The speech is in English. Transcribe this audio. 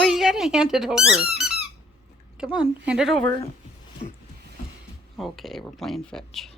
Oh, you gotta hand it over. Come on, hand it over. Okay, we're playing fetch.